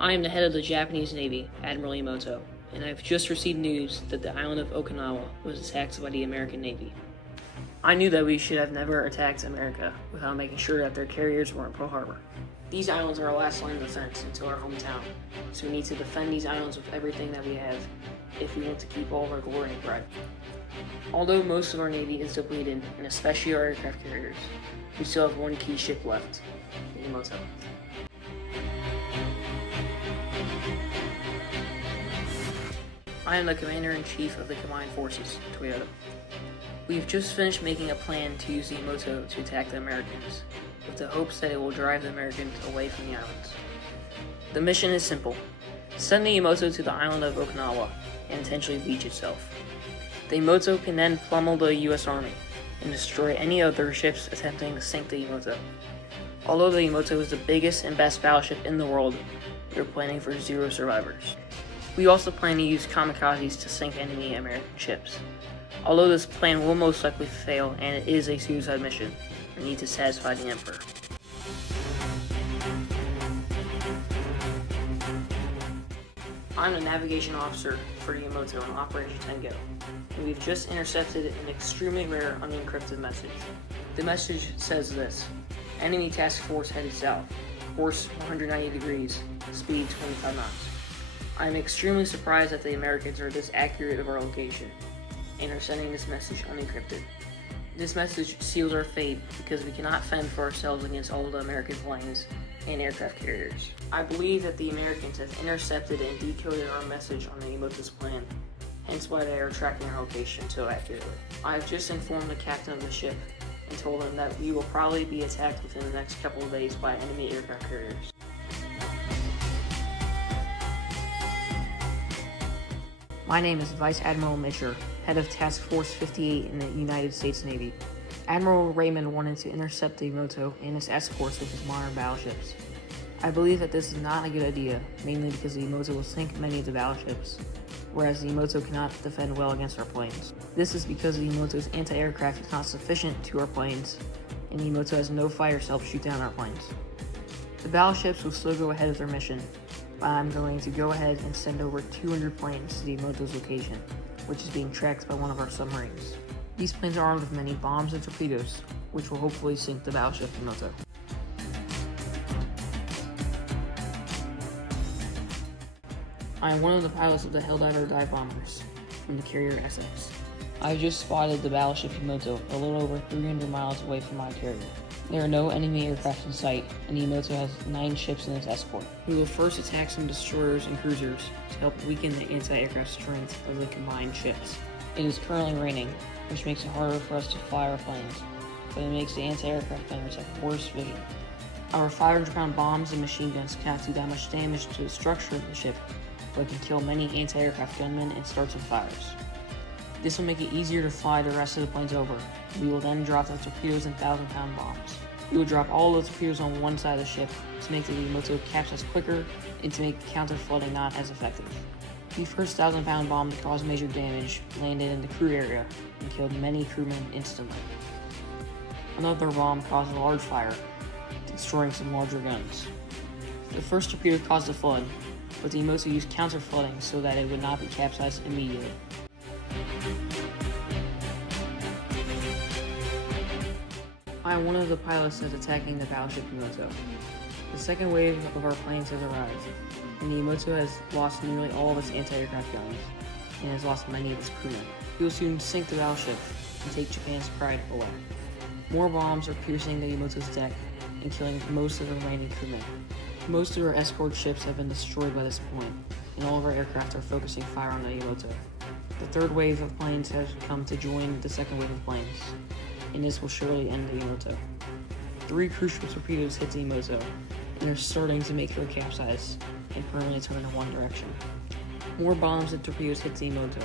I am the head of the Japanese Navy, Admiral Yamato, and I've just received news that the island of Okinawa was attacked by the American Navy. I knew that we should have never attacked America without making sure that their carriers were in Pearl Harbor. These islands are our last line of defense into our hometown, so we need to defend these islands with everything that we have if we want to keep all of our glory and pride. Although most of our Navy is depleted, and especially our aircraft carriers, we still have one key ship left, the Yamato. I am the Commander-in-Chief of the Combined Forces, Toyota. We've just finished making a plan to use the Yamato to attack the Americans, with the hopes that it will drive the Americans away from the islands. The mission is simple. Send the Yamato to the island of Okinawa and intentionally beach itself. The Yamato can then pummel the US Army and destroy any other ships attempting to sink the Yamato. Although the Yamato is the biggest and best battleship in the world, we are planning for 0 survivors. We also plan to use kamikazes to sink enemy American ships. Although this plan will most likely fail and it is a suicide mission, we need to satisfy the Emperor. I'm the navigation officer for the Yamato in Operation Tango, and we've just intercepted an extremely rare unencrypted message. The message says this: enemy task force headed south, course 190 degrees, speed 25 knots. I'm extremely surprised that the Americans are this accurate of our location and are sending this message unencrypted. This message seals our fate because we cannot fend for ourselves against all the American planes and aircraft carriers. I believe that the Americans have intercepted and decoded our message on the Yamato's plan, hence why they are tracking our location so accurately. I have just informed the captain of the ship and told him that we will probably be attacked within the next couple of days by enemy aircraft carriers. My name is Vice Admiral Mitcher, head of Task Force 58 in the United States Navy. Admiral Raymond wanted to intercept the Yamato and its escorts with his modern battleships. I believe that this is not a good idea, mainly because the Yamato will sink many of the battleships, whereas the Yamato cannot defend well against our planes. This is because the Yamato's anti-aircraft is not sufficient to our planes, and the Yamato has no fighters to help shoot down our planes. The battleships will still go ahead of their mission, but I'm going to go ahead and send over 200 planes to the Yamato's location, which is being tracked by one of our submarines. These planes are armed with many bombs and torpedoes, which will hopefully sink the battleship Yamato. I am one of the pilots of the Helldiver dive bombers from the carrier Essex. I have just spotted the battleship Yamato a little over 300 miles away from my carrier. There are no enemy aircraft in sight, and the Yamato has 9 ships in its escort. We will first attack some destroyers and cruisers to help weaken the anti-aircraft strength of the combined ships. It is currently raining, which makes it harder for us to fly our planes, but it makes the anti-aircraft gunners have worse vision. Our 500-pound bombs and machine guns cannot do that much damage to the structure of the ship, but can kill many anti-aircraft gunmen and start some fires. This will make it easier to fly the rest of the planes over. We will then drop the torpedoes and 1,000-pound bombs. We will drop all the torpedoes on one side of the ship to make the Yamato capsize quicker and to make counter-flooding not as effective. The first 1,000-pound bomb that caused major damage landed in the crew area and killed many crewmen instantly. Another bomb caused a large fire, destroying some larger guns. The first torpedo caused a flood, but the Yamato used counter-flooding so that it would not be capsized immediately. I am one of the pilots that's attacking the battleship Yamato. The second wave of our planes has arrived, and the Yamato has lost nearly all of its anti-aircraft guns, and has lost many of its crewmen. We will soon sink the battleship and take Japan's pride away. More bombs are piercing the Yamato's deck and killing most of the remaining crewmen. Most of our escort ships have been destroyed by this point, and all of our aircraft are focusing fire on the Yamato. The third wave of planes has come to join the second wave of planes, and this will surely end the Yamato. 3 crucial torpedoes hit the Yamato, and they're starting to make her capsize and permanently turn in one direction. More bombs and torpedoes hit the Yamato,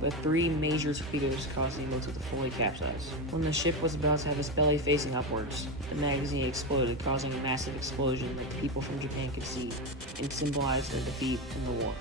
but 3 major torpedoes caused the Yamato to fully capsize. When the ship was about to have its belly facing upwards, the magazine exploded, causing a massive explosion that the people from Japan could see, and symbolized their defeat in the war.